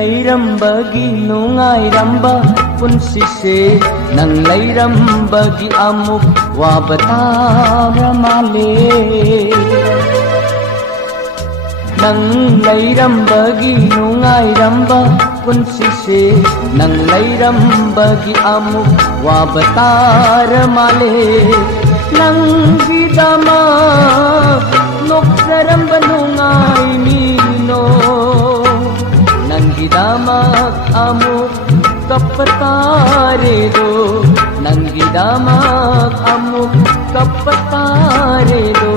ꯂꯩꯔꯝꯕꯒꯤ ꯅꯨꯡꯉꯥꯏꯔꯝꯕ ꯄꯨꯟꯁꯤꯁꯦ ꯅꯪ ꯂꯩꯔꯝꯕꯒꯤ ꯑꯃꯨꯛ ꯋꯥꯕ ꯇꯥꯔ ꯃꯥꯜꯂꯦ ꯅꯪ ꯂꯩꯔꯝꯕꯒꯤ ꯅꯨꯡꯉꯥꯏꯔꯝꯕ ꯄꯨꯟꯁꯤꯁꯦ ꯅꯪ ꯂꯩꯔꯝꯕꯒꯤ ꯑꯃꯨꯛ ꯋꯥꯕ ꯇꯥꯔ ꯃꯥꯜꯂꯦ ꯅꯪꯒꯤꯗꯃꯛ ꯅꯣꯛꯆꯔꯝꯕ ꯅꯨꯡꯉꯥꯏꯅꯤꯅꯣ ꯅꯪꯒꯤꯗꯃꯛ ꯑꯃꯨꯛ kappa taredo nangidamak amuk kappa taredo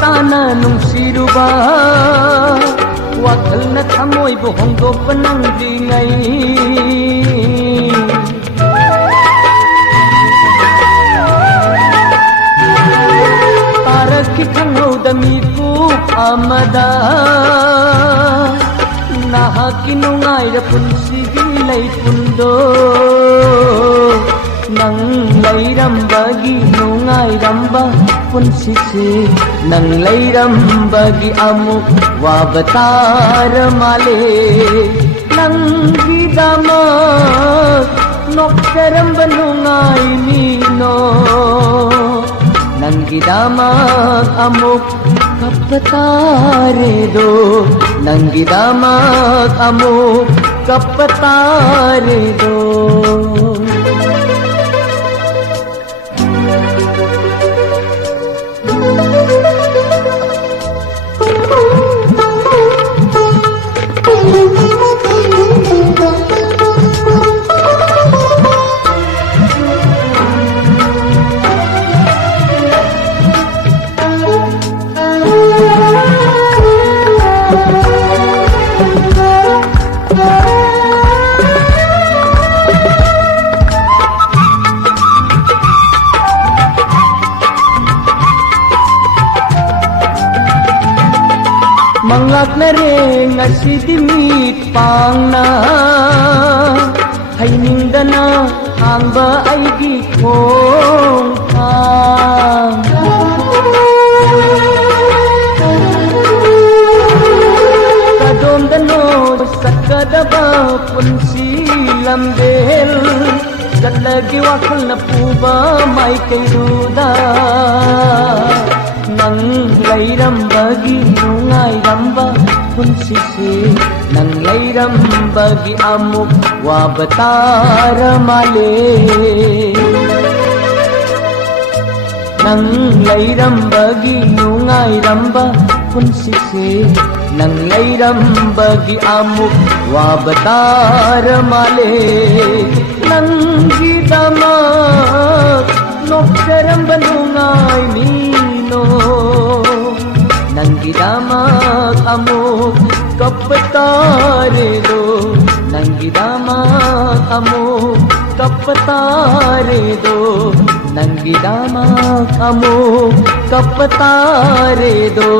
Tana nungsiruba wakal na thamoy buhonggo panang dingay para kitang dami ko amada nahakinungay rapun sigilay pundo nang layrambagi nungayramba punsisi nang layrambagi amuk wabatar male nang gidamak nokkaramba nungay nino nang gidamak amuk kapataredo nang gidamak amuk kapataredo Mangak na rin asidimit pang na Hayninda na ang ba ay gikong pang Kadomdano sa kadaba punsilam del Kalagi wakal na po ba may kayuda nang layrambagi nungayramba punsisi nang layrambagi amuk wabatara male nang layrambagi nungayramba punsisi nang layrambagi amuk wabatara male nang gidamak nokkaramba nungay nino nang gidamak amuk kapataredo nang gidamak amuk kapataredo nang gidamak amuk kapataredo